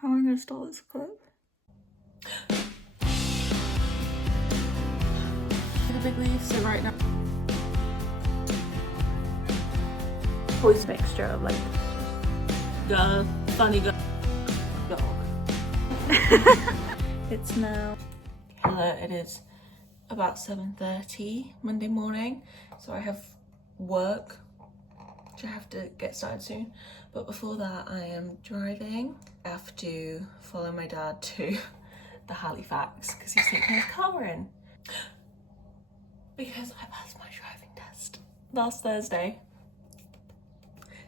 How am I going to start this clip? The big leaf, so right now. Voice mixture of like the funny dog. It's now. Hello, it is about 7:30 Monday morning, so I have work, which I have to get started soon. But before that, I am driving. I have to follow my dad to the Halifax because he's taking his car in. Because I passed my driving test last Thursday.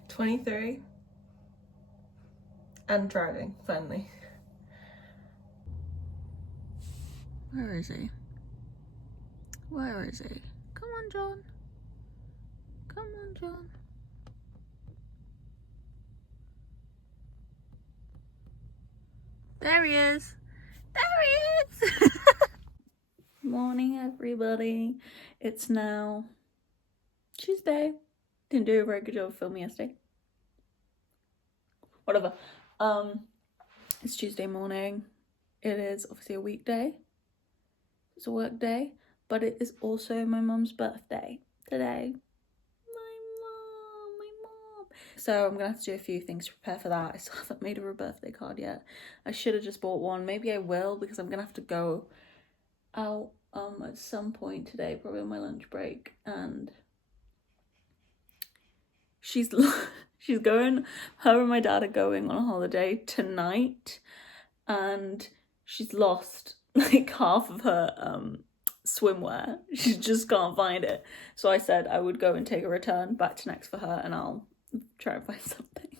23. And driving, finally. Where is he? Where is he? Come on, John. Come on, John. There he is. There he is. Morning, everybody. It's now Tuesday. Didn't do a very good job of filming yesterday. Whatever. It's Tuesday morning. It is obviously a weekday. It's a work day, but it is also my mum's birthday today. My mom. So I'm gonna have to do a few things to prepare for that. I still haven't made her a birthday card yet. I should have just bought one. Maybe I will, because I'm gonna have to go out at some point today, probably on my lunch break, and she's going, her and my dad are going on a holiday tonight, and she's lost like half of her swimwear. She just can't find it. So I said I would go and take a return back to Next for her, and I'll try and find something.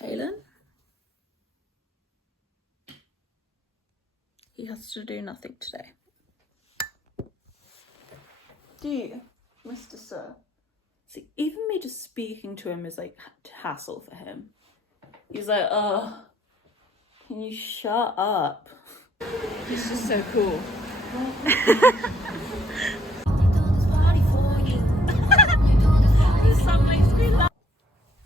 Halen, he has to do nothing today. Do you, Mr. Sir? See, even me just speaking to him is like hassle for him. He's like, oh, can you shut up? He's just so cool.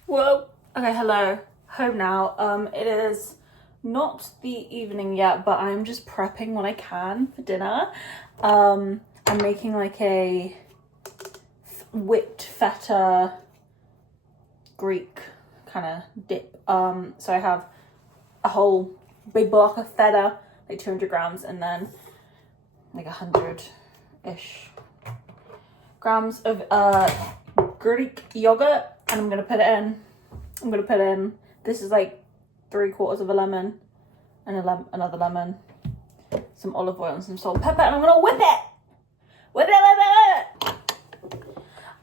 Whoa. Okay, hello. Home now. It is not the evening yet, but I'm just prepping what I can for dinner. I'm making like a whipped feta Greek kind of dip. So I have a whole big block of feta, like 200 grams, and then like 100-ish grams of Greek yogurt, and I'm gonna put in, this is like 3/4 of a lemon, and another lemon, some olive oil and some salt and pepper, and I'm gonna whip it.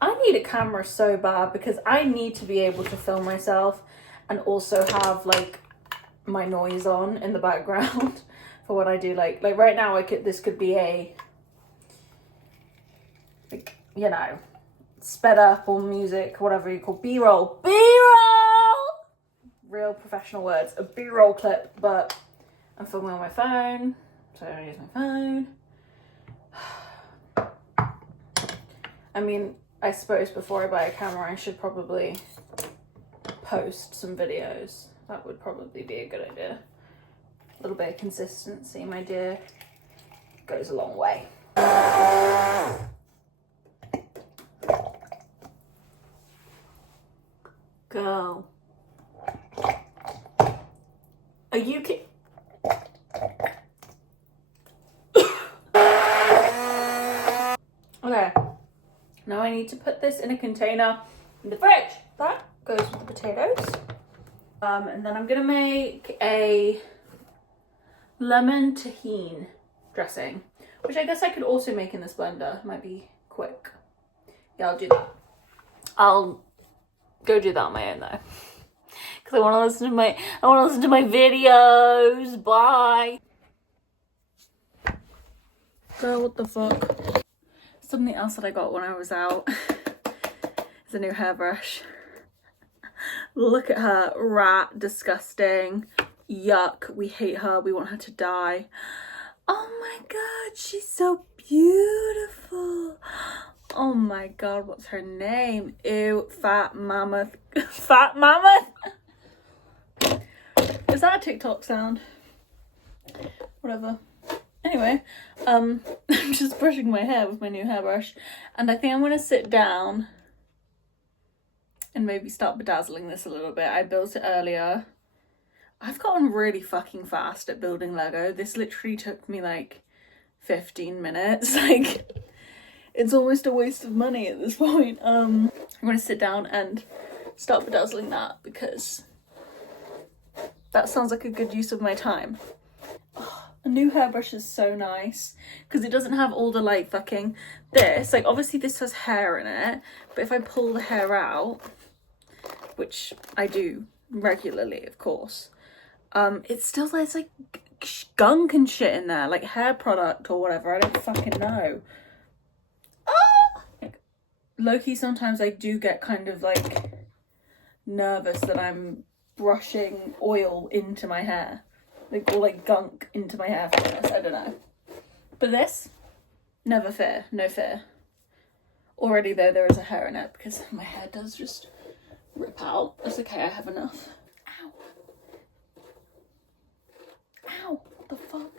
I need a camera so bad because I need to be able to film myself and also have like my noise on in the background for what I do. Like right now, this could be a, like, you know, sped up or music, whatever you call B-roll, real professional words, a B-roll clip, but I'm filming on my phone, so I don't use my phone. I mean, I suppose before I buy a camera, I should probably post some videos. That would probably be a good idea. A little bit of consistency, my dear, goes a long way. Girl. Are you kidding? Okay. Now I need to put this in a container in the fridge. That goes with the potatoes. And then I'm gonna make a lemon tahini dressing, which I guess I could also make in this blender. Might be quick. Yeah, I'll do that. I'll go do that on my own though, because I want to listen to my videos. Bye. Girl, what the fuck? Something else that I got when I was out is a new hairbrush. Look at her, rat, disgusting, yuck, we hate her, we want her to die. Oh my god, she's so beautiful. Oh my god, what's her name? Ew, fat mammoth. Fat mammoth? Is that a TikTok sound? Whatever. Anyway, I'm just brushing my hair with my new hairbrush, and I think I'm gonna sit down and maybe start bedazzling this a little bit. I built it earlier. I've gotten really fucking fast at building Lego. This literally took me like 15 minutes. Like, it's almost a waste of money at this point. I'm gonna sit down and start bedazzling that because that sounds like a good use of my time. Oh, a new hairbrush is so nice because it doesn't have all the like fucking this. Like, obviously this has hair in it, but if I pull the hair out, which I do regularly, of course, it's still, there's like gunk and shit in there, like hair product or whatever. I don't fucking know. Like, low-key, sometimes I do get kind of like nervous that I'm brushing oil into my hair, like, or like gunk into my hair from this. I don't know, but this, never fear, no fear. Already though, there is a hair in it because my hair does just rip out. It's okay, I have enough. Ow. Ow, what the fuck?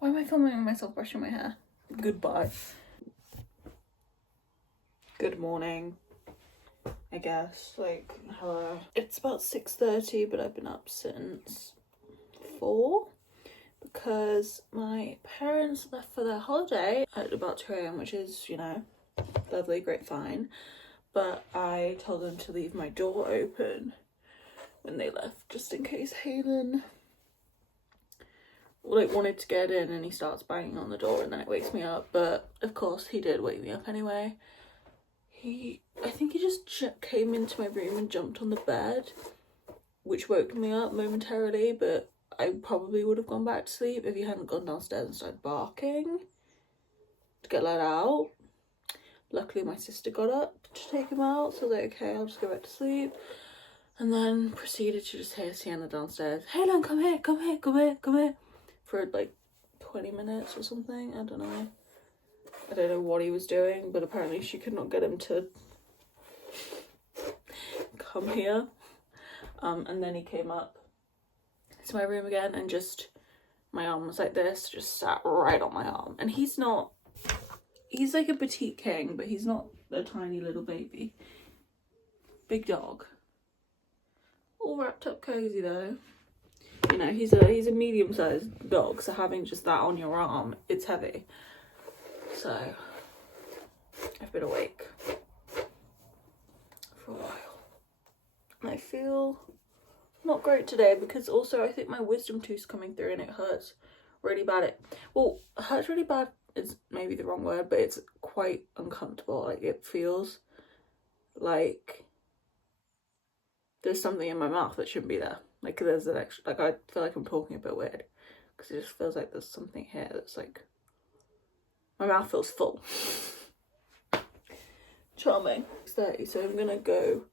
Why am I filming myself brushing my hair? Goodbye. Good morning, I guess. Like, hello. It's about 6:30, but I've been up since 4 because my parents left for their holiday at about 2 a.m, which is, you know, lovely, great, fine. But I told them to leave my door open when they left, just in case Hayden like wanted to get in and he starts banging on the door and then it wakes me up. But of course he did wake me up anyway. I think he just came into my room and jumped on the bed, which woke me up momentarily, but I probably would have gone back to sleep if he hadn't gone downstairs and started barking to get let out. Luckily my sister got up to take him out, so they're okay, I'll just go back to sleep. And then proceeded to just hear Sienna downstairs, "Helen, come here, come here, come here, come here," for like 20 minutes or something. I don't know what he was doing, but apparently she could not get him to come here. And then he came up to my room again and just, my arm was like this, just sat right on my arm. And he's like a petite king, but he's not a tiny little baby. Big dog. All wrapped up cozy though. You know, he's a medium-sized dog, so having just that on your arm, it's heavy. So I've been awake for a while. And I feel not great today because also I think my wisdom tooth's coming through and it hurts really bad. Hurts really bad is maybe the wrong word, but it's quite uncomfortable. Like, it feels like there's something in my mouth that shouldn't be there. Like, there's an extra, like, I feel like I'm talking a bit weird because it just feels like there's something here that's like, my mouth feels full. Charming. It's 30, so I'm gonna go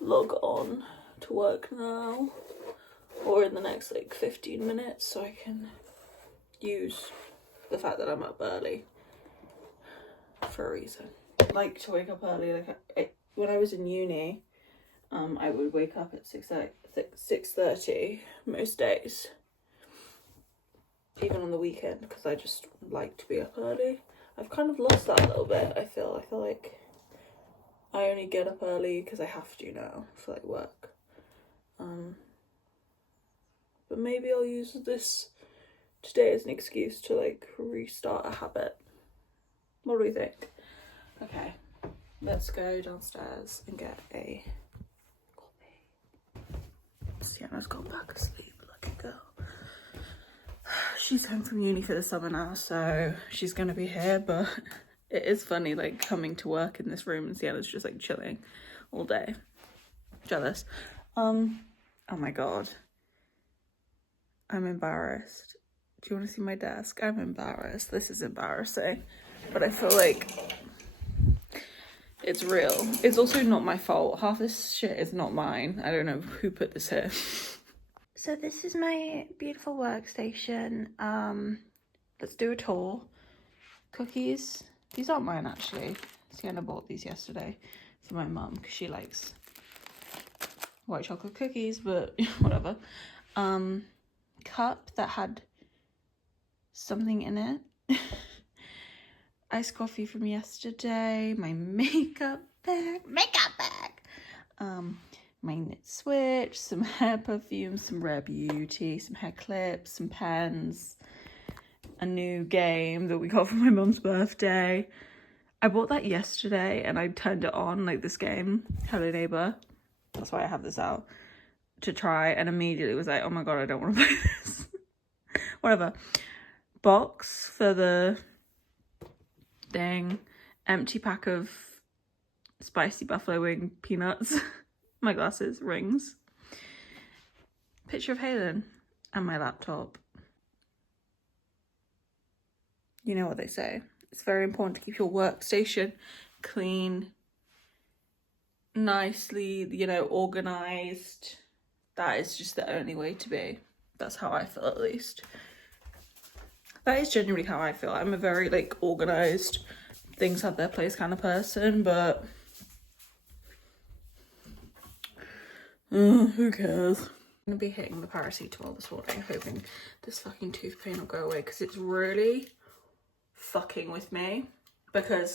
log on to work now, or in the next like 15 minutes, so I can use the fact that I'm up early for a reason. I like to wake up early. Like, when I was in uni, I would wake up at 6:30 most days, even on the weekend, because I just like to be up early. I've kind of lost that a little bit. I feel like I only get up early because I have to now for like work. But maybe I'll use this today as an excuse to like restart a habit. What do we think? Okay, let's go downstairs and get a coffee. Sienna's gone back asleep, lucky girl. She's home from uni for the summer now, so she's gonna be here, but it is funny like coming to work in this room and Sienna's just like chilling all day. Jealous. Oh my god, I'm embarrassed. Do you want to see my desk? I'm embarrassed. This is embarrassing, but I feel like it's real. It's also not my fault. Half this shit is not mine. I don't know who put this here. So this is my beautiful workstation. Let's do a tour. Cookies. These aren't mine actually. Sienna bought these yesterday for my mum because she likes white chocolate cookies, but whatever. cup that had something in it. Iced coffee from yesterday, my makeup bag, my knit switch, some hair perfume, some Rare Beauty, some hair clips, some pens, a new game that we got for my mum's birthday. I bought that yesterday and I turned it on, like this game, Hello Neighbor. That's why I have this out to try, and immediately was like, oh my god, I don't want to play this. Whatever. Box for the thing, empty pack of spicy buffalo wing peanuts, my glasses, rings, picture of Halen, and my laptop. You know what they say, it's very important to keep your workstation clean, nicely, you know, organized. That is just the only way to be. That's how I feel, at least. That is genuinely how I feel. I'm a very, like, organised, things have their place kind of person, but who cares? I'm going to be hitting the paracetamol this morning, hoping this fucking tooth pain will go away, because it's really fucking with me. Because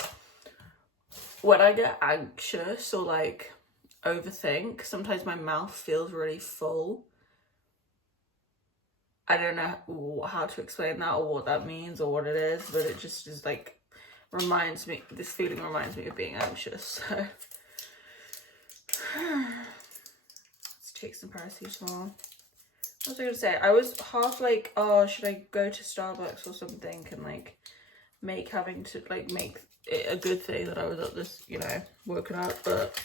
when I get anxious or, like, overthink, sometimes my mouth feels really full. I don't know how to explain that or what that means or what it is, but it just is like, this feeling reminds me of being anxious, so. Let's take some paracetamol. What was I gonna say? I was half like, oh, should I go to Starbucks or something and like make it a good thing that I was at this, you know, working out, but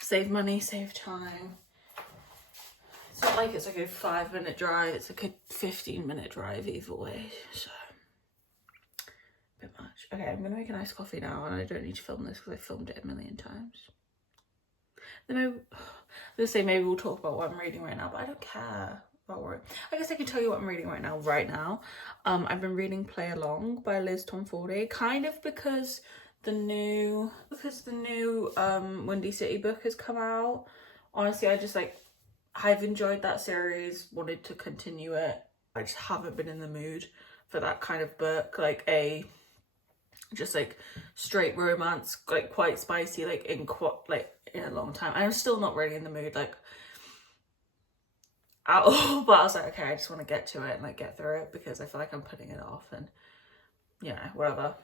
save money, save time. It's not like it's like a 5-minute drive, it's like a 15-minute drive either way, so a bit much. Okay, I'm gonna make a nice coffee now, and I don't need to film this because I filmed it a million times. Then I was gonna say maybe we'll talk about what I'm reading right now, but I don't care about what. I guess I can tell you what I'm reading right now. I've been reading Play Along by Liz Tomfordy, kind of because the new Windy City book has come out. Honestly, I've enjoyed that series, wanted to continue it. I just haven't been in the mood for that kind of book, like just like straight romance, like quite spicy, like in a long time. I'm still not really in the mood, like at all, but I was like, okay, I just want to get to it and like get through it because I feel like I'm putting it off, and yeah, whatever.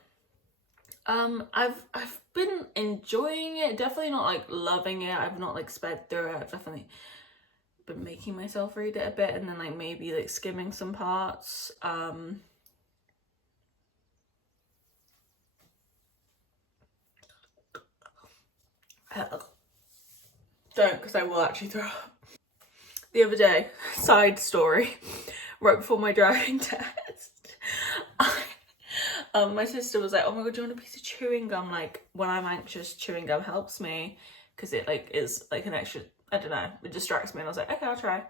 I've been enjoying it, definitely not like loving it. I've not like sped through it. I've definitely been making myself read it a bit and then like maybe like skimming some parts. Don't, because I will actually throw up. The other day, side story, right before my driving test, my sister was like, oh my god, do you want a piece of chewing gum? Like, when I'm anxious, chewing gum helps me because it like is like an extra, I don't know, it distracts me. And I was like, okay, I'll try.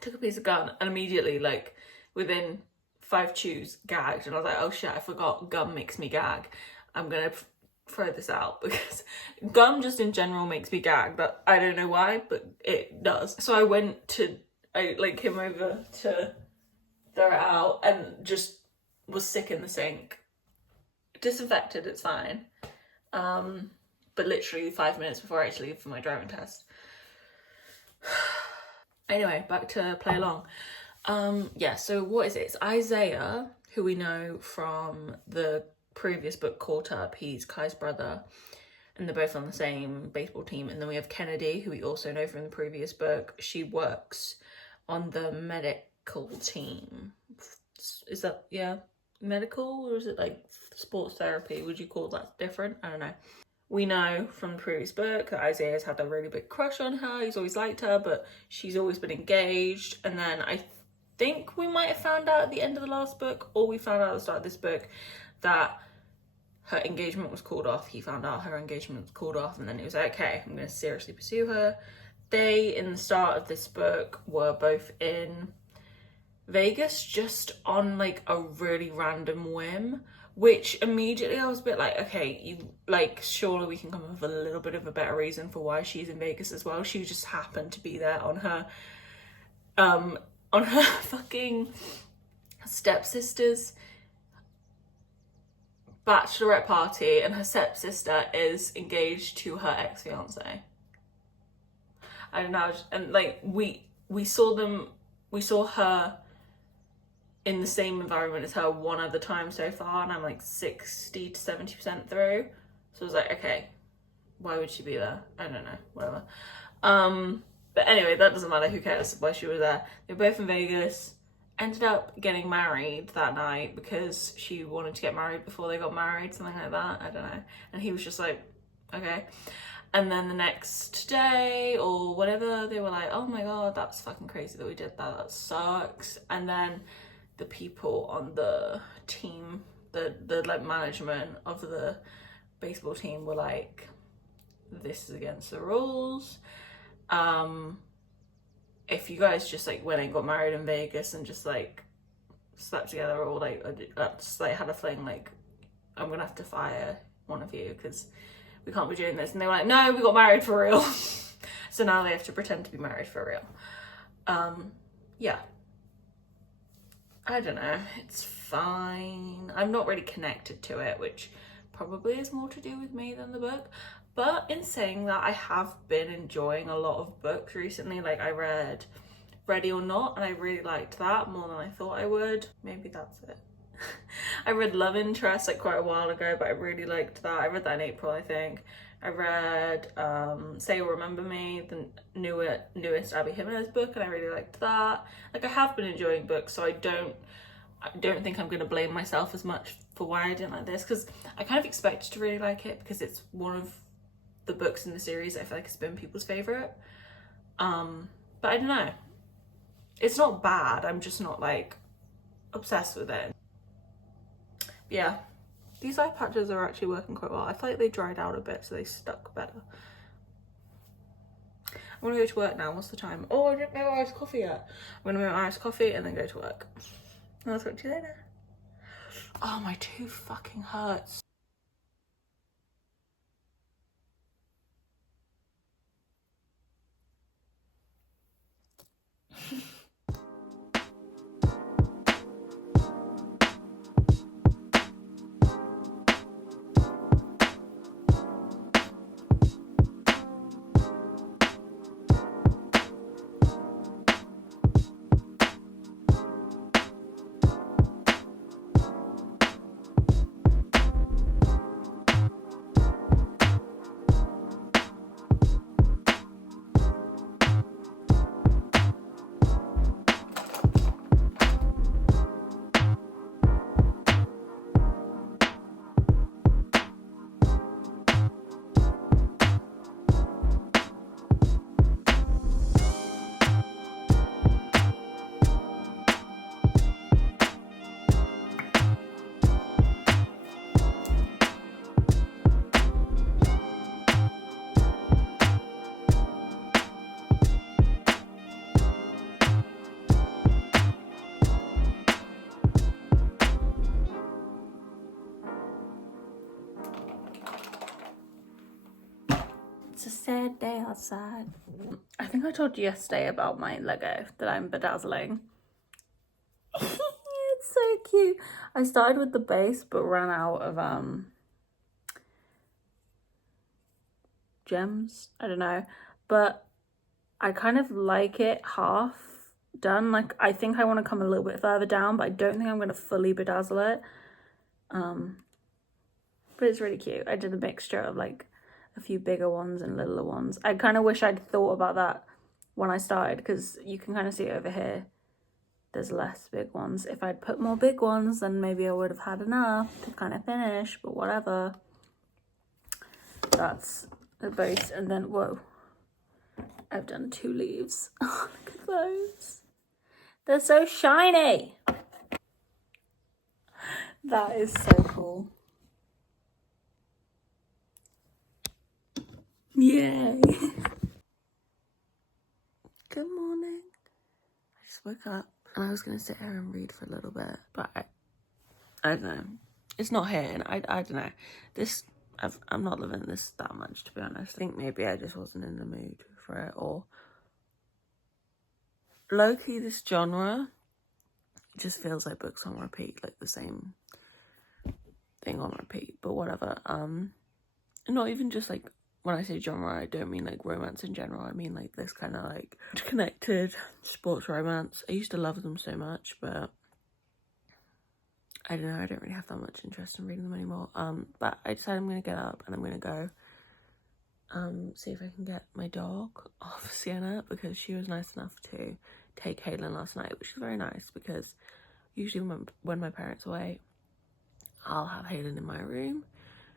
Took a piece of gum and immediately, like within 5 chews, gagged. And I was like, oh shit, I forgot gum makes me gag. I'm gonna throw this out because gum just in general makes me gag. But I don't know why, but it does. So I like came over to throw it out and just was sick in the sink. Disinfected, it's fine. But literally 5 minutes before I actually leave for my driving test. Anyway, back to Play Along. Yeah, so what is it? It's Isaiah, who we know from the previous book, Caught Up. He's Kai's brother, and they're both on the same baseball team. And then we have Kennedy, who we also know from the previous book. She works on the medical team. Is that, yeah, medical? Or is it like sports therapy? Would you call that different? I don't know. We know from the previous book that Isaiah's had a really big crush on her. He's always liked her, but she's always been engaged. And then I think we might have found out at the end of the last book, or we found out at the start of this book, that her engagement was called off. He found out her engagement was called off, and then he was like, okay, I'm going to seriously pursue her. They, in the start of this book, were both in Vegas just on like a really random whim, which immediately I was a bit like, okay, you like, surely we can come up with a little bit of a better reason for why she's in Vegas as well. She just happened to be there on her on her fucking stepsister's bachelorette party, and her stepsister is engaged to her ex-fiance. I don't know, and like we saw her in the same environment as her one other time so far, and I'm like 60 to 70% through. So I was like, okay, why would she be there? I don't know, whatever. But anyway, that doesn't matter, who cares why she was there. They were both in Vegas, ended up getting married that night because she wanted to get married before they got married, something like that, I don't know. And he was just like, okay. And then the next day or whatever, they were like, oh my god, that's fucking crazy that we did that, that sucks. And then the people on the team, the like management of the baseball team were like, this is against the rules. If you guys just like went and got married in Vegas and just like slept together or like just like had a fling, like I'm gonna have to fire one of you because we can't be doing this. And they were like, no, we got married for real. So now they have to pretend to be married for real. Yeah, I don't know, it's fine. I'm not really connected to it, which probably is more to do with me than the book. But in saying that, I have been enjoying a lot of books recently. Like I read Ready or Not, and I really liked that more than I thought I would. Maybe that's it. I read Love Interest like quite a while ago, but I really liked that. I read that in April, I think. I read Say You'll Remember Me, the newest Abby Jimenez book, and I really liked that. Like I have been enjoying books, so I don't think I'm gonna blame myself as much for why I didn't like this, because I kind of expected to really like it because it's one of the books in the series I feel like it's been people's favorite. But I don't know, it's not bad, I'm just not like obsessed with it. Yeah, these eye patches are actually working quite well. I feel like they dried out a bit, so they stuck better. I'm gonna go to work now. What's the time? Oh, I didn't make my iced coffee yet. I'm gonna make my iced coffee and then go to work. I'll talk to you later. Oh, my tooth fucking hurts. It's a sad day outside. I think I told you yesterday about my Lego that I'm bedazzling. It's so cute. I started with the base but ran out of gems. I don't know, but I kind of like it half done. Like I think I want to come a little bit further down, but I don't think I'm going to fully bedazzle it. But it's really cute. I did a mixture of like a few bigger ones and littler ones. I kind of wish I'd thought about that when I started, because you can kind of see over here there's less big ones. If I'd put more big ones, then maybe I would have had enough to kind of finish, but whatever. That's the base. And then, whoa, I've done 2 leaves. Oh, look at those. They're so shiny. That is so cool. Yay. Good morning. I just woke up and I was going to sit here and read for a little bit, but I don't know. It's not here, and I don't know. I'm not loving this that much, to be honest. I think maybe I just wasn't in the mood for it, or low-key this genre just feels like books on repeat, like the same thing on repeat, but whatever. Not even just like, when I say genre, I don't mean like romance in general. I mean like this kind of like connected sports romance. I used to love them so much, but I don't know, I don't really have that much interest in reading them anymore. But I decided I'm gonna get up and I'm gonna go see if I can get my dog off Sienna, because she was nice enough to take Hayden last night, which was very nice, because usually when my parents are away, I'll have Hayden in my room,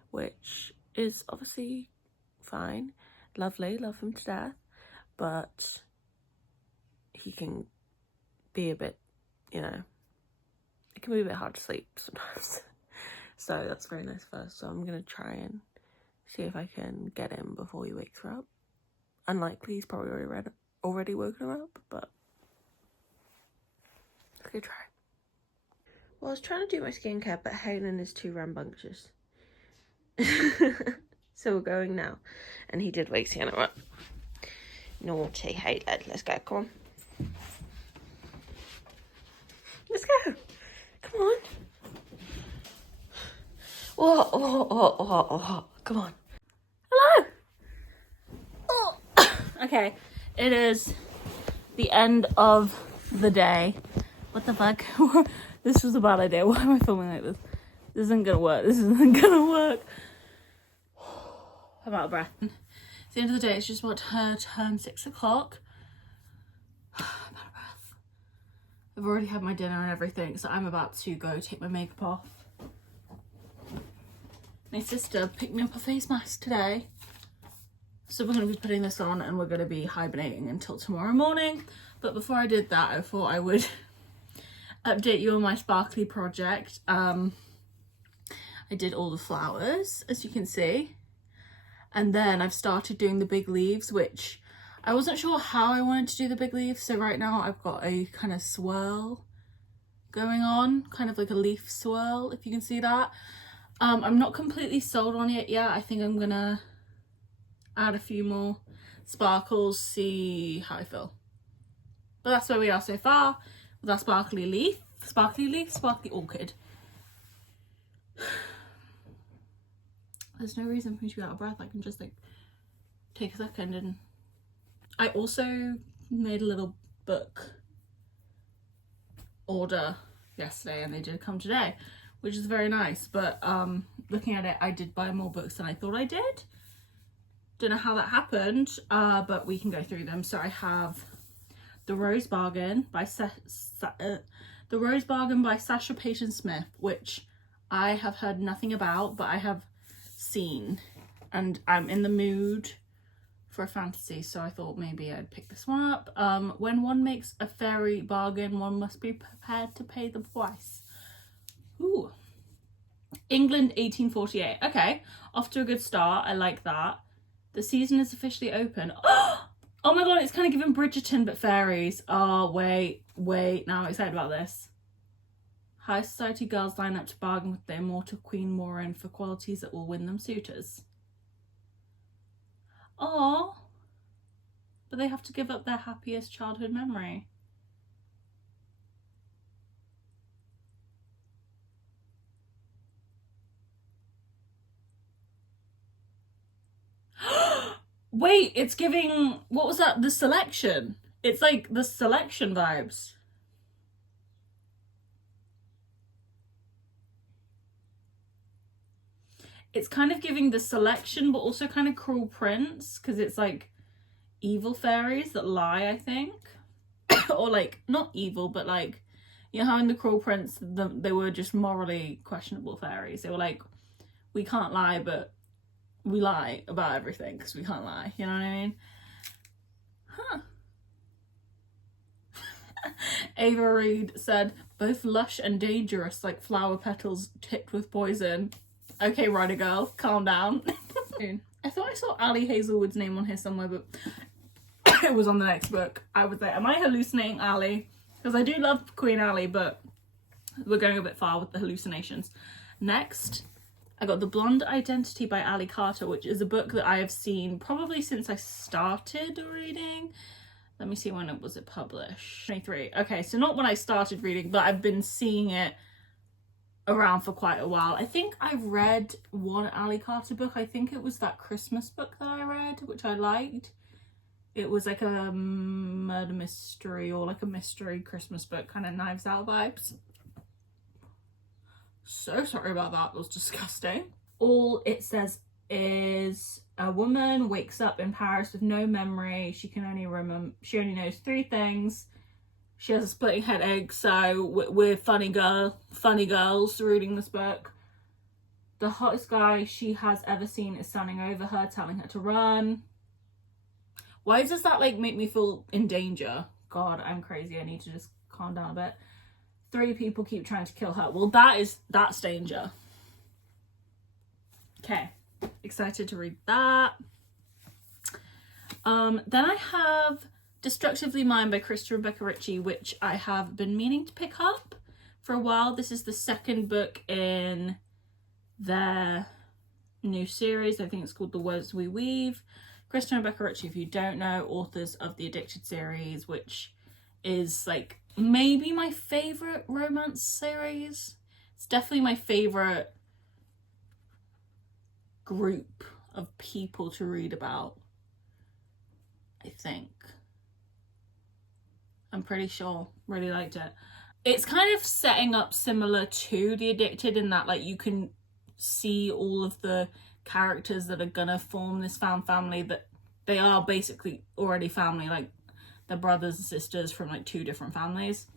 which is obviously fine, lovely, love him to death, but he can be a bit, you know, it can be a bit hard to sleep sometimes. So that's very nice first. So I'm gonna try and see if I can get him before he wakes her up. Unlikely, he's probably already woken her up, but let's go try. Well, I was trying to do my skincare, but Hayden is too rambunctious. So we're going now. And he did wake Sienna up. Naughty Hayden. Let's go, come on. Let's go. Come on. Oh. Come on. Hello. Oh. Okay, it is the end of the day. What the fuck? This was a bad idea. Why am I filming like this? This isn't gonna work. I'm out of breath. At the end of the day, it's just about to turn 6 o'clock. I'm out of breath. I've already had my dinner and everything, so I'm about to go take my makeup off. My sister picked me up a face mask today, so we're going to be putting this on and we're going to be hibernating until tomorrow morning. But before I did that, I thought I would update you on my sparkly project. I did all the flowers, as you can see, and then I've started doing the big leaves, which I wasn't sure how I wanted to do the big leaves. So right now I've got a kind of swirl going on, kind of like a leaf swirl, if you can see that. I'm not completely sold on it yet. I think I'm gonna add a few more sparkles, see how I feel. But that's where we are so far with our sparkly orchid. There's no reason for me to be out of breath. I can just like take a second. And I also made a little book order yesterday and they did come today, which is very nice. But looking at it, I did buy more books than I thought I did. Don't know how that happened, but we can go through them. So I have The Rose Bargain by Sasha Payton Smith, which I have heard nothing about, but I have seen, and I'm in the mood for a fantasy, so I thought maybe I'd pick this one up. When one makes a fairy bargain, one must be prepared to pay the price. Ooh. England 1848. Okay, off to a good start. I like that. The season is officially open. Oh my god, it's kind of giving Bridgerton but fairies. Oh, wait. Now I'm excited about this. High society girls line up to bargain with the immortal Queen Maureen for qualities that will win them suitors. Oh, but they have to give up their happiest childhood memory. Wait, it's giving, what was that? The Selection. It's like the Selection vibes. It's kind of giving the Selection, but also kind of Cruel Prince, because it's like evil fairies that lie, I think. Or like, not evil, but like, you know how in the Cruel Prince, they were just morally questionable fairies. They were like, we can't lie, but we lie about everything because we can't lie. You know what I mean? Huh. Ava Reed said, both lush and dangerous like flower petals tipped with poison. Okay, Rider Girl, calm down. I thought I saw Ali Hazelwood's name on here somewhere, but it was on the next book. I was like, am I hallucinating Ali? Because I do love Queen Ali, but we're going a bit far with the hallucinations. Next, I got The Blonde Identity by Ali Carter, which is a book that I have seen probably since I started reading. Let me see, when it was published. 23. Okay, so not when I started reading, but I've been seeing it around for quite a while. I think I read one Ali Carter book. I think it was that Christmas book that I read, which I liked. It was like a murder mystery, or like a mystery Christmas book, kind of Knives Out vibes. So sorry about that. It was disgusting. All it says is a woman wakes up in Paris with no memory. She only knows 3 things. She has a splitting headache, so we're funny girls reading this book. The hottest guy she has ever seen is standing over her, telling her to run. Why does that like make me feel in danger? God, I'm crazy. I need to just calm down a bit. 3 people keep trying to kill her. Well, that's danger. Okay, excited to read that. Then I have Destructively Mine by Krista Rebecca Ritchie, which I have been meaning to pick up for a while. This is the 2nd book in their new series. I think it's called The Words We Weave. Krista and Rebecca Ritchie, if you don't know, authors of the Addicted series, which is like maybe my favourite romance series. It's definitely my favourite group of people to read about, I think. I'm pretty sure. Really liked it. It's kind of setting up similar to The Addicted in that like you can see all of the characters that are gonna form this found family, that they are basically already family, like they're brothers and sisters from like 2 different families.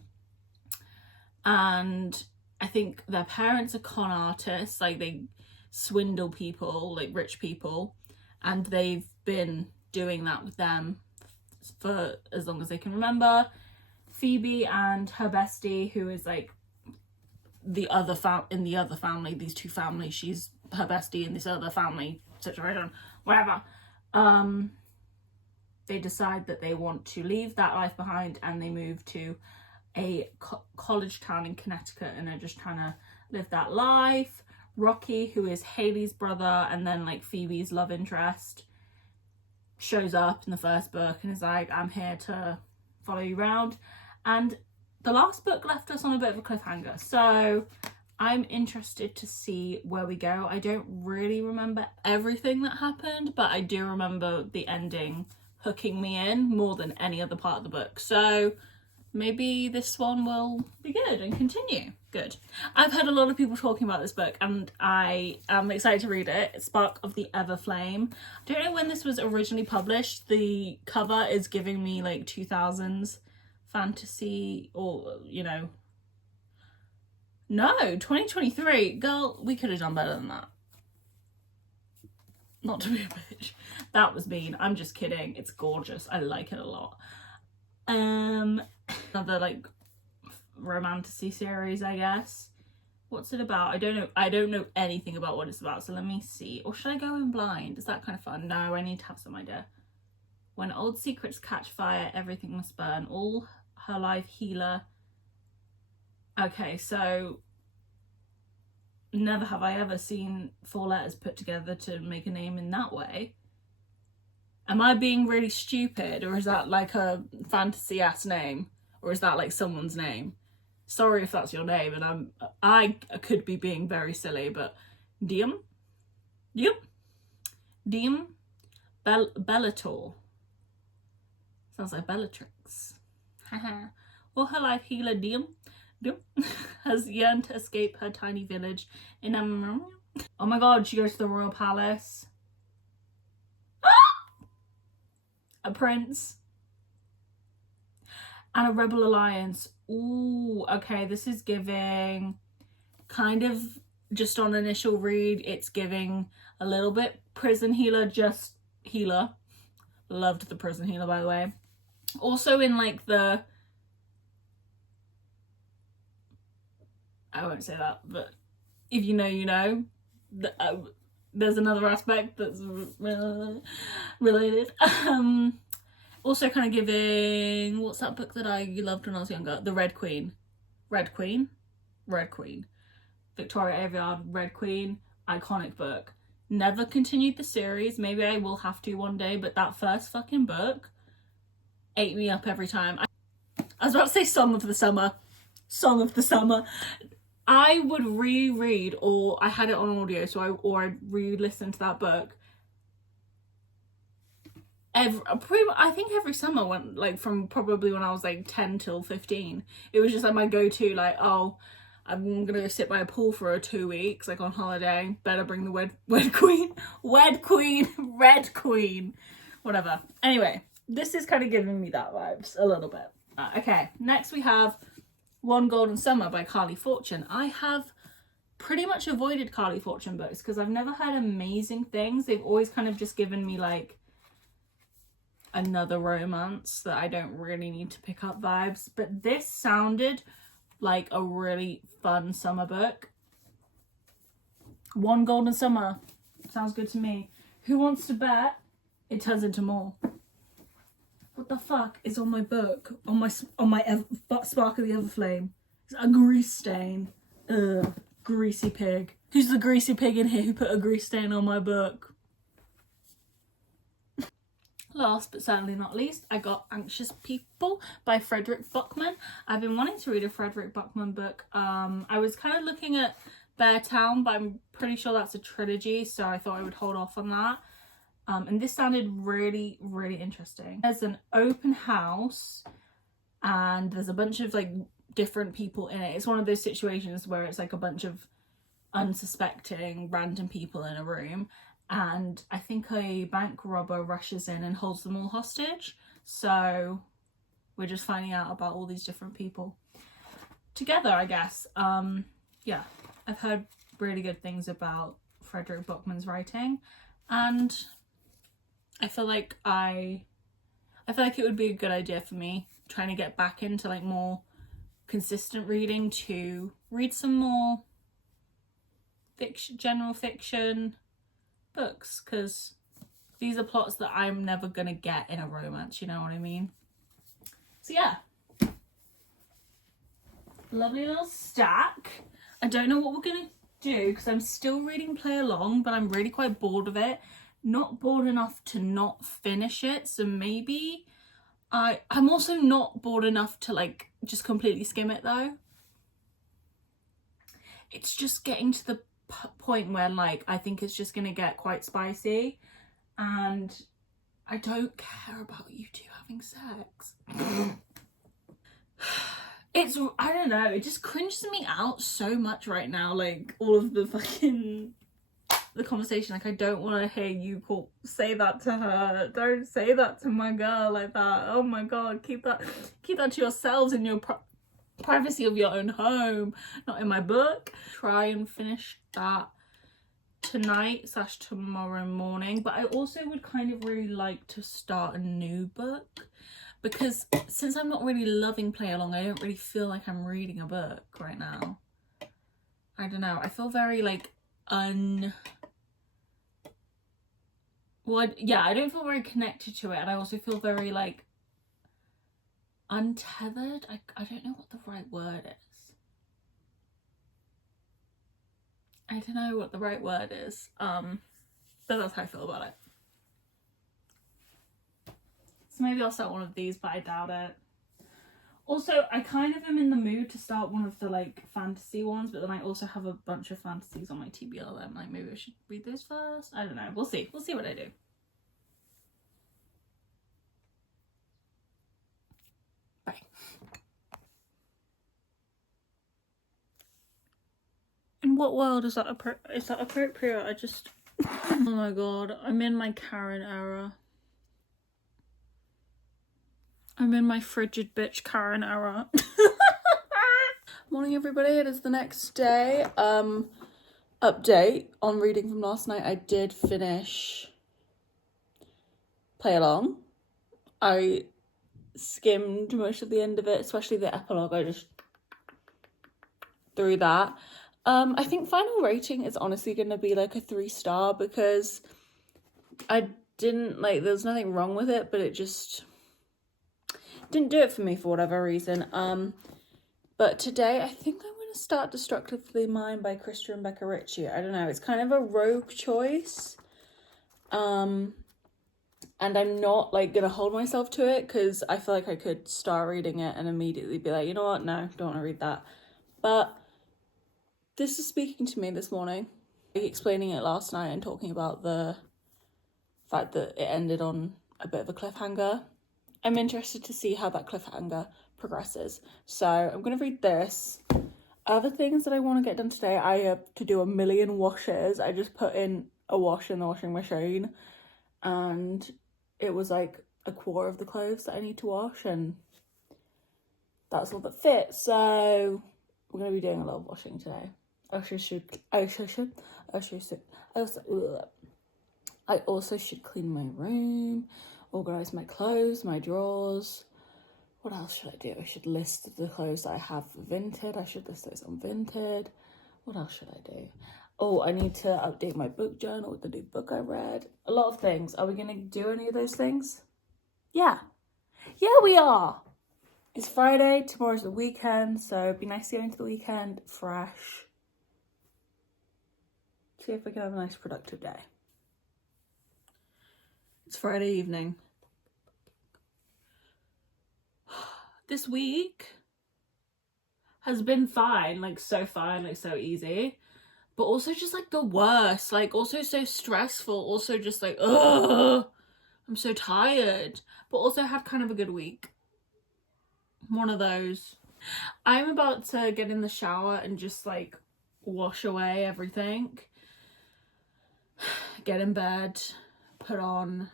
And I think their parents are con artists, like they swindle people, like rich people, and they've been doing that with them for as long as they can remember. Phoebe and her bestie, who is like the other in the other family, these 2 families, she's her bestie in this other family situation, whatever. They decide that they want to leave that life behind, and they move to a college town in Connecticut, and they're just trying to live that life. Rocky, who is Haley's brother and then like Phoebe's love interest, shows up in the 1st book and is like, I'm here to follow you around. And the last book left us on a bit of a cliffhanger, so I'm interested to see where we go. I don't really remember everything that happened, but I do remember the ending hooking me in more than any other part of the book. So maybe this one will be good and continue. Good. I've heard a lot of people talking about this book, and I am excited to read it. Spark of the Everflame. I don't know when this was originally published. The cover is giving me like 2000s fantasy, or you know, no, 2023. Girl, we could have done better than that. Not to be a bitch. That was mean. I'm just kidding. It's gorgeous. I like it a lot. Another like romantasy series, I guess. What's it about? I don't know anything about what it's about, so let me see. Or should I go in blind? Is that kind of fun? No, I need to have some idea. When old secrets catch fire, everything must burn. All her life healer. Okay, so never have I ever seen 4 letters put together to make a name in that way. Am I being really stupid, or is that like a fantasy ass name, or is that like someone's name? Sorry if that's your name, and I could be being very silly, but Diem Bellator. Sounds like Bellatrix. All her life healer Diem has yearned to escape her tiny village in oh my god, she goes to the royal palace. A prince and a rebel alliance. Ooh, okay, this is giving kind of, just on initial read, it's giving a little bit prison healer, just healer. Loved the prison healer, by the way. Also in like the, I won't say that, but if you know, you know. There's another aspect that's related. Also kind of giving, what's that book that I loved when I was younger? The Red Queen. Red Queen. Victoria Aveyard, Red Queen. Iconic book. Never continued the series. Maybe I will have to one day, but that first fucking book, ate me up every time. I was about to say Song of the Summer. Song of the Summer. I would reread, or I had it on audio, so I'd re-listen to that book. I think every summer, when, like, from probably when I was like 10 till 15, it was just like my go-to, like, oh, I'm gonna go sit by a pool for 2 weeks, like on holiday. Better bring the Red Queen, Red Queen, whatever. Anyway, this is kind of giving me that vibes a little bit. Okay, next we have One Golden Summer by Carly Fortune. I have pretty much avoided Carly Fortune books because I've never heard amazing things. They've always kind of just given me like another romance that I don't really need to pick up vibes. But this sounded like a really fun summer book. One Golden Summer. Sounds good to me. Who wants to bet it turns into more? What the fuck is on my book? On my Spark of the Everflame? It's a grease stain. Ugh. Greasy pig. Who's the greasy pig in here who put a grease stain on my book? Last but certainly not least, I got Anxious People by Frederick Buckman. I've been wanting to read a Frederick Buckman book. I was kind of looking at Beartown, but I'm pretty sure that's a trilogy, so I thought I would hold off on that. And this sounded really, really interesting. There's an open house and there's a bunch of like different people in it. It's one of those situations where it's like a bunch of unsuspecting random people in a room, and I think a bank robber rushes in and holds them all hostage. So we're just finding out about all these different people together, I guess. Yeah, I've heard really good things about Frederick Buckman's writing, and I feel like it would be a good idea for me trying to get back into like more consistent reading, to read some more general fiction books, because these are plots that I'm never gonna get in a romance, you know what I mean? So yeah, lovely little stack. I don't know what we're gonna do because I'm still reading Play Along, but I'm really quite bored of it. Not bored enough to not finish it, so maybe I'm also not bored enough to like just completely skim it though. It's just getting to the point where like I think it's just gonna get quite spicy, and I don't care about you two having sex. I don't know, it just cringes me out so much right now, like all of the conversation. Like, I don't want to hear you say that to her. Don't say that to my girl like that. Oh my god, keep that to yourselves in your privacy of your own home, not in my book. Try and finish that tonight / tomorrow morning, but I also would kind of really like to start a new book, because since I'm not really loving Play Along, I don't really feel like I'm reading a book right now. I don't know, I feel very like I don't feel very connected to it, and I also feel very like untethered. I don't know what the right word is. I don't know what the right word is. But that's how I feel about it. So maybe I'll start one of these, but I doubt it. Also, I kind of am in the mood to start one of the like fantasy ones, but then I also have a bunch of fantasies on my TBR. I'm like, maybe I should read those first. I don't know. We'll see. We'll see what I do. Bye. In what world is that appropriate? I just... Oh my god, I'm in my Karen era. I'm in my frigid bitch Karen era. Morning everybody, it is the next day. Update on reading from last night. I did finish Play Along. I skimmed most of the end of it, especially the epilogue. I just threw that. I think final rating is honestly going to be like a 3-star, because I didn't like, there's nothing wrong with it, but it just didn't do it for me for whatever reason. But today I think I'm going to start Destructively Mine by Krista and Becca Ritchie. I don't know, it's kind of a rogue choice. And I'm not like gonna hold myself to it because I feel like I could start reading it and immediately be like, you know what, no, don't want to read that. But this is speaking to me this morning, explaining it last night and talking about the fact that it ended on a bit of a cliffhanger. I'm interested to see how that cliffhanger progresses. So I'm gonna read this. Other things that I want to get done today, I have to do a million washes. I just put in a wash in the washing machine and it was like a quarter of the clothes that I need to wash, and that's all that fits. So we're gonna be doing a lot of washing today. I also should clean my room, organize my clothes, my drawers. What else should I do? I should list the clothes that I have for Vinted. I should list those on Vinted. What else should I do? Oh, I need to update my book journal with the new book I read. A lot of things. Are we going to do any of those things? Yeah. Yeah, we are. It's Friday. Tomorrow's the weekend. So it'd be nice to go into the weekend fresh. See if we can have a nice productive day. It's Friday evening. This week has been fine. Like so fine, like so easy. But also just like the worst, like also so stressful, also just like, ugh, I'm so tired, but also had kind of a good week. One of those. I'm about to get in the shower and just like wash away everything, get in bed, put on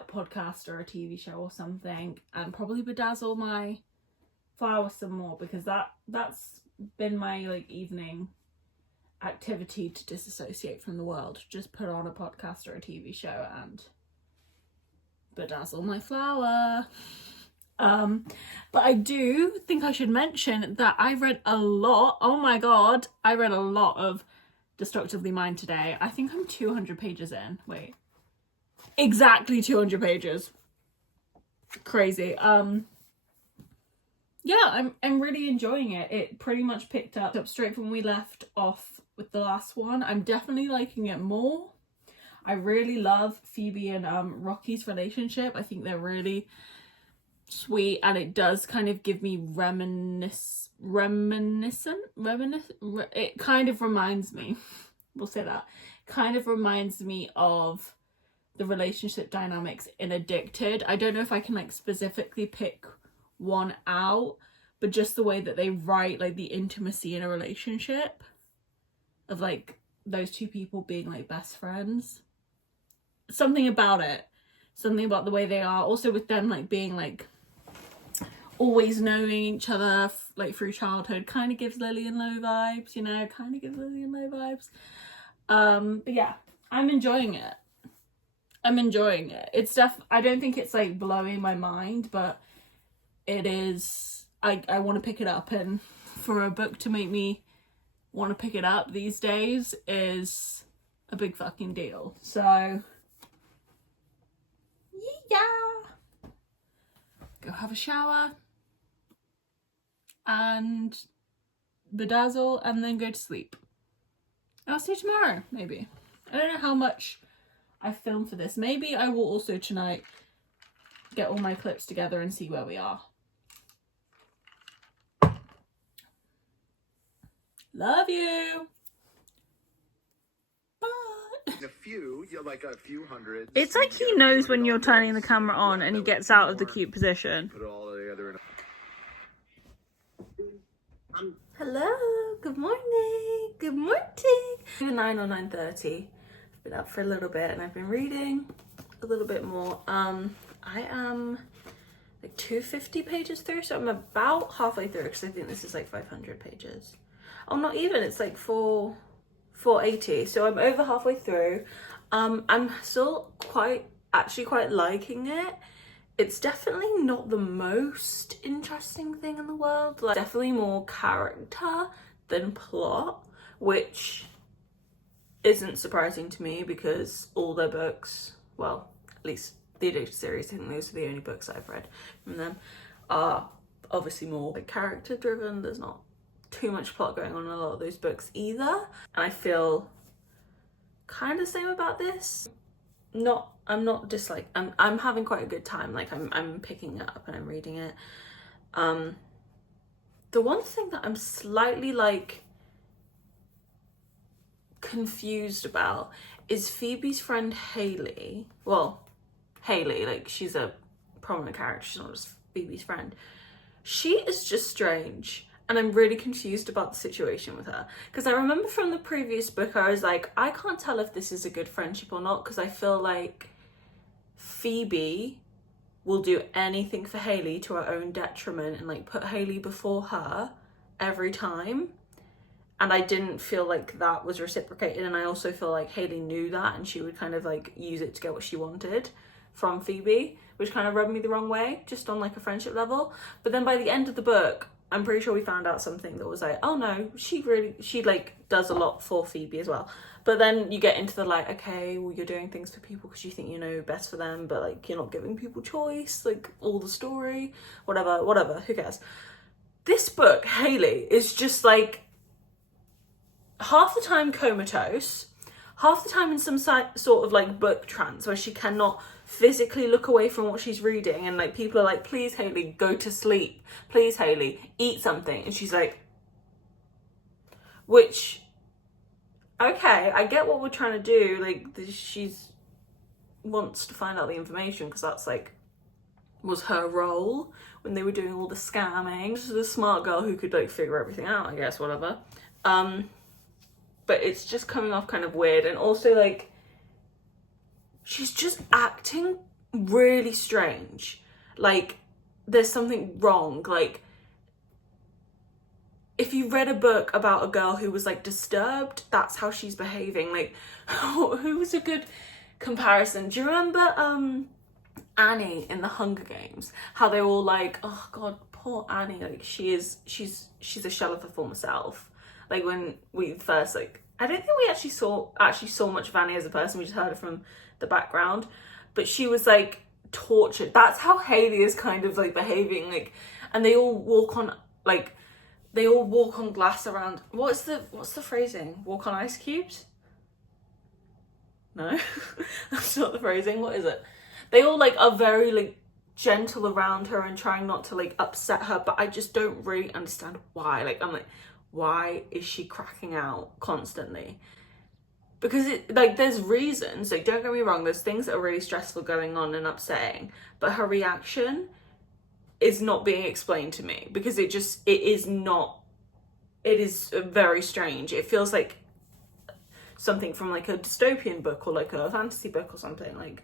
a podcast or a TV show or something, and probably bedazzle my flowers some more, because that's been my like evening activity to disassociate from the world. Just put on a podcast or a TV show and bedazzle my flower. But I do think I should mention that I read a lot. Oh my god, I read a lot of Destructively Mine today. I think I'm 200 pages in. Wait, exactly 200 pages. Crazy. Yeah, I'm really enjoying it. It pretty much picked up straight from when we left off with the last one. I'm definitely liking it more. I really love Phoebe and Rocky's relationship. I think they're really sweet, and it does kind of give me it kind of reminds me, we'll say that, kind of reminds me of the relationship dynamics in Addicted. I don't know if I can like specifically pick one out, but just the way that they write like the intimacy in a relationship of like those two people being like best friends, something about it, something about the way they are, also with them like being like always knowing each other like through childhood, kind of gives Lillian Lowe vibes, you know, but yeah, I'm enjoying it. It's I don't think it's like blowing my mind, but it is. I want to pick it up, and for a book to make me want to pick it up these days is a big fucking deal. So yeah, go have a shower and bedazzle and then go to sleep. I'll see you tomorrow, maybe. I don't know how much I filmed for this. Maybe I will also tonight get all my clips together and see where we are. Love you. Bye. A few, like a few hundred. It's like he knows when you're turning the camera on and he gets out of the cute position. Put it all together in Hello, good morning. Good morning. 9 or 9:30. I've been up for a little bit and I've been reading a little bit more. I am like 250 pages through, so I'm about halfway through, because I think this is like 500 pages. Oh, not even, it's like 480, so I'm over halfway through. I'm still quite liking it. It's definitely not the most interesting thing in the world. Like, definitely more character than plot, which isn't surprising to me because all their books, well, at least the Addicted series, I think those are the only books I've read from them, are obviously more like character driven. There's not too much plot going on in a lot of those books either. And I feel kind of the same about this. I'm not dislike, I'm having quite a good time. Like I'm picking it up and I'm reading it. The one thing that I'm slightly like confused about is Phoebe's friend Haley. Well, Haley, like she's a prominent character, she's not just Phoebe's friend. She is just strange, and I'm really confused about the situation with her, because I remember from the previous book I was like, I can't tell if this is a good friendship or not, because I feel like Phoebe will do anything for Haley to her own detriment and like put Haley before her every time. And I didn't feel like that was reciprocated, and I also feel like Haley knew that and she would kind of like use it to get what she wanted from Phoebe, which kind of rubbed me the wrong way, just on like a friendship level. But then by the end of the book, I'm pretty sure we found out something that was like, oh no, she like does a lot for Phoebe as well. But then you get into the like, okay, well, you're doing things for people because you think you know best for them, but like you're not giving people choice, like all the story, whatever, who cares? This book, Haley, is just like half the time comatose, half the time in some sort of like book trance where she cannot physically look away from what she's reading, and like people are like, please Haley, go to sleep, please Haley, eat something, and she's like, which, okay, I get what we're trying to do, like she's wants to find out the information because that's like was her role when they were doing all the scamming. This is a smart girl who could like figure everything out, I guess, whatever. But it's just coming off kind of weird, and also like she's just acting really strange, like there's something wrong. Like if you read a book about a girl who was like disturbed, that's how she's behaving. Like who was a good comparison? Do you remember Annie in the Hunger Games, how they were all like, oh god, poor Annie, like she's a shell of her former self. Like when we first, like, I don't think we actually saw much of Annie as a person, we just heard it from the background, but she was like tortured. That's how Haley is kind of like behaving, like, and they all walk on glass around, what's the phrasing? Walk on ice cubes? No, that's not the phrasing. What is it? They all like are very like gentle around her and trying not to like upset her, but I just don't really understand why. Like I'm like, why is she cracking out constantly? Because it like there's reasons, like don't get me wrong, there's things that are really stressful going on and upsetting, but her reaction is not being explained to me, because it is very strange. It feels like something from like a dystopian book or like a fantasy book or something, like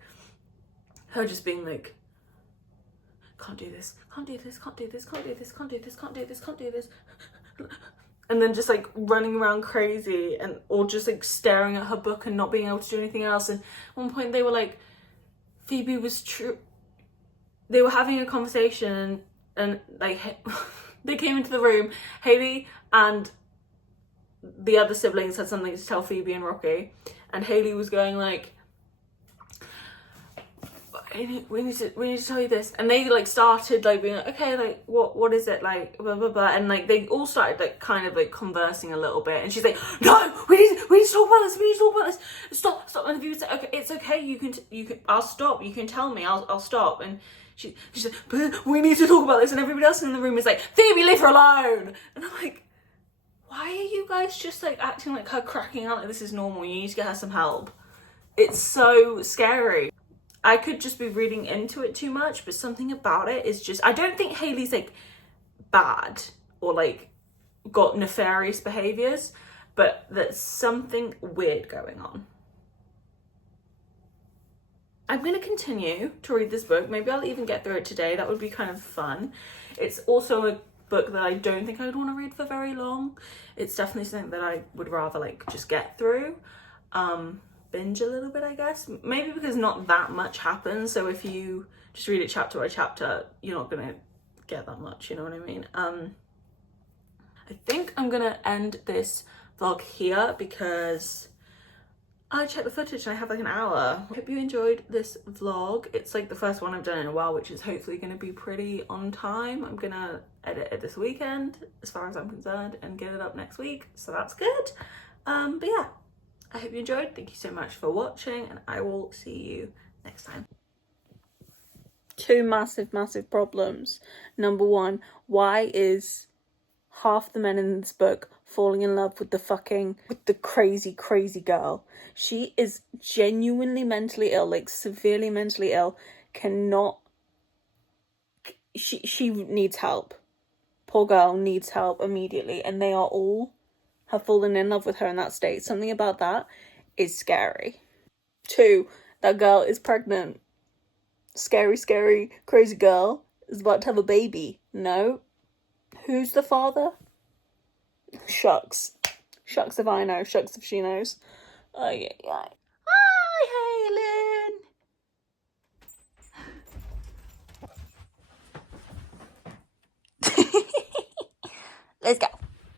her just being like, can't do this, can't do this, can't do this, can't do this, can't do this, can't do this, can't do this, and then just like running around crazy, and or just like staring at her book and not being able to do anything else. And at one point they were like, Phoebe was true, they were having a conversation and like they came into the room, Haley and the other siblings had something to tell Phoebe and Rocky, and Haley was going like, we need to tell you this, and they like started like being like, okay, like what is it, like blah blah blah, and like they all started like kind of like conversing a little bit, and she's like, no, we need to talk about this, we need to talk about this, stop, and the viewer said, okay, it's okay, you can I'll stop, you can tell me, I'll stop, and she's like, but we need to talk about this, and everybody else in the room is like, Phoebe, leave her alone, and I'm like, why are you guys just like acting like her cracking out like this is normal? You need to get her some help. It's so scary. I could just be reading into it too much, but something about it is just, I don't think Haley's like bad or like got nefarious behaviors, but there's something weird going on. I'm going to continue to read this book. Maybe I'll even get through it today. That would be kind of fun. It's also a book that I don't think I would want to read for very long. It's definitely something that I would rather like just get through. Binge a little bit, I guess, maybe because not that much happens, so if you just read it chapter by chapter, you're not gonna get that much, you know what I mean? I think I'm gonna end this vlog here because I checked the footage and I have like an hour. I hope you enjoyed this vlog. It's like the first one I've done in a while, which is hopefully gonna be pretty on time. I'm gonna edit it this weekend as far as I'm concerned and get it up next week, so that's good. But yeah, I hope you enjoyed. Thank you so much for watching, and I will see you next time. Two massive problems. Number one, why is half the men in this book falling in love with the crazy girl? She is genuinely mentally ill, like severely mentally ill, she needs help. Poor girl needs help immediately, and they are all have fallen in love with her in that state. Something about that is scary. Two, that girl is pregnant. Scary, crazy girl is about to have a baby. No. Who's the father? Shucks. Shucks if I know. Shucks if she knows. Hi, Halen. Let's go.